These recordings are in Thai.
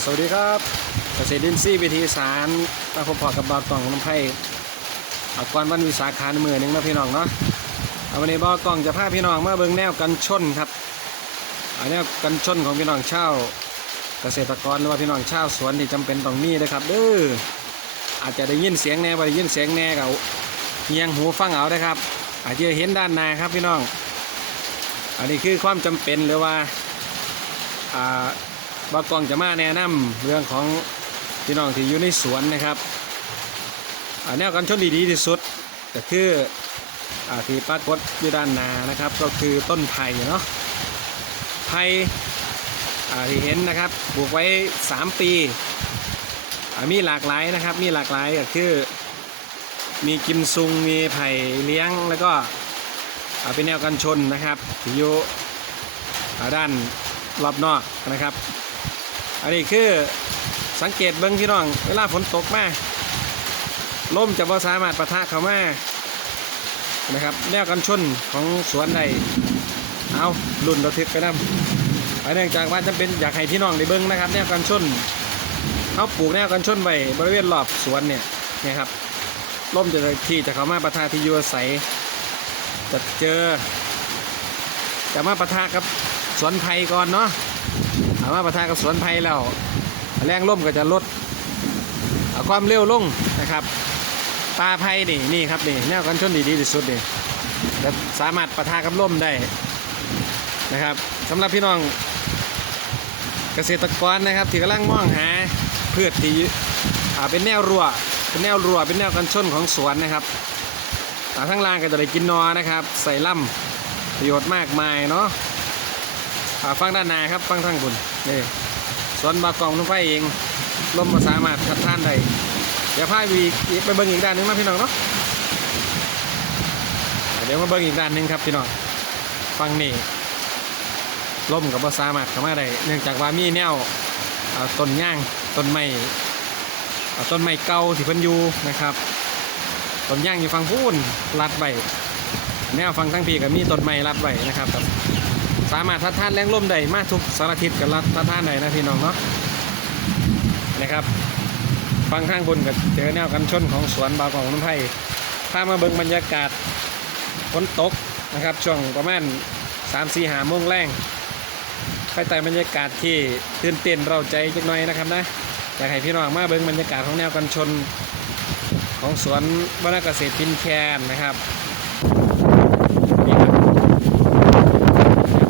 สวัสดีครับเกษตรดินซี่วิธีสารมาพบพอกับบาวกล่องน้ำไผ่อากวนวันวิสาขานมือหนึ่งนะพี่น้องเนาะเอาวันนี้บาวกล่องจะพาพี่น้องมาเบิ่งแนวกันชนครับอันแนวกันชนของพี่น้องเช่าเกษตรกรหรือว่าพี่น้องเช่าสวนที่จำเป็นต้องมีนะครับเด้ออาจจะได้ยินเสียงแน่บ่ได้ยินเสียงแน่กับเงียงหูฟังเอานะครับ อาจจะเห็นด้านหน้าครับพี่น้อง อันนี้คือความจำเป็นหรือว่าอ่า บากองจะมาแนะนำเรื่องของพี่น้องที่อยู่ในสวนนะครับแนวกันชนดีที่สุดก็คืออาที่ปรากฏอยู่ด้านหน้านะครับ ก็คือต้นไผ่เนาะไผ่ที่เห็นนะครับปลูกไว้ 3 ปีมีหลากหลายนะครับ มีหลากหลายก็คือมีกิมซุงมีไผ่เลี้ยงแล้วก็เป็นแนวกันชนนะครับที่อยู่ด้านรอบนอกนะครับ อันนี้คือสังเกตเบิ้งพี่น้อง เวลาฝนตกมาลมจะบ่สามารถปะทะเข้ามานะครับแนวกันชนของสวนใดเอาลุ่นระทึกไปนำเนื่องจากว่าจำเป็นอยากให้พี่น้องได้เบิ้งนะครับ แนวกันชนเขาปลูกแนวกันชนไว้บริเวณรอบสวนเนี่ยนะครับล่มจะที่จะเข้ามาปะทะที่อยัวใสจะเจอ จะมาปะทะกับสวนไผ่ก่อนเนาะ ถามาประทานกับสวนไผ่แล้วแรงล่มก็จะลดความเร็วลงนะครับตาไผ่นี่นี่ครับนี่แนวกันชนดีดีที่สุดนี่จะสามารถประทากับล่มได้นะครับสำหรับพี่น้องเกษตรกรนะครับที่กำลังมองหาพืชที่เป็นแนวรั้วเป็นแนวรั้วเป็นแนวกันชนของสวนนะครับตาทั้งล่างก็จะได้กินนอนะครับ ใส่ล่ำประโยชน์มากมายเนาะ ฟังด้านในครับฟังทางบุญนี่สวนบากองนุ่งไฟเองลมมาสามารถทัดท่านได้เดี๋ยวพาไปอีไปเบิ่งอีกด้านหนึงนะพี่น้องเนาะเดี๋ยวมาเบิ่งอีกด้านหนึงครับพี่น้องฟังนี่ลมกับบ่สามารถเข้ามาได้เนื่องจากว่ามีแนวอ่าต้นย่างต้นไม้ต้นไม้เก่าที่เพิ่นอยู่นะครับต้นย่างอยู่ฟังพูนรัดไว้แนวฟังทั้งพี่ก็มีต้นไม้รัดไว้นะครับ สามารถทัดท่านแรงลมได้มาทุกสารทิศกับรัดทัดท่านได้นะพี่น้องเนาะนะครับฟังข้างบนกับเจอแนวกันชนของสวนบาวของน้ำไผ่พามาเบิ่งบรรยากาศฝนตกนะครับช่วงประมาณ3 4หาโมงแรงไปแต่บรรยากาศที่ตื่นเต้นเราใจจักหน่อยนะครับนะอยากให้พี่น้องมาเบิ่งบรรยากาศของแนวกันชน ของสวนบรรณเกษตรพินแคนนะครับนี่ครับ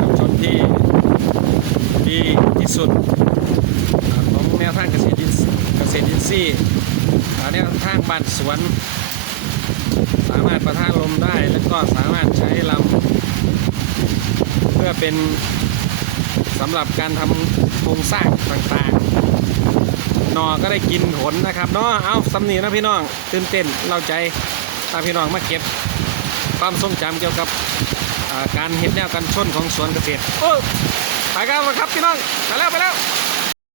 ชุมชนที่ ดีที่สุดของแนวทางเกษตรอินเกษตรอินทรีย์แนวทางบ้านสวน สามารถประทะลมได้แล้วก็สามารถใช้ลำเพื่อเป็นสำหรับการทำโครงสร้างต่างๆนอก็ได้กินผลนะครับเนาะเอาสำนีนะพี่น้องตื่นเต้นเราใจพาพี่น้องมาเก็บความทรงจำเกี่ยวกับการเห็นแนวกันชนของสวนเกษตรโอ้ ไปกันครับพี่น้องไปแล้วไปแล้ว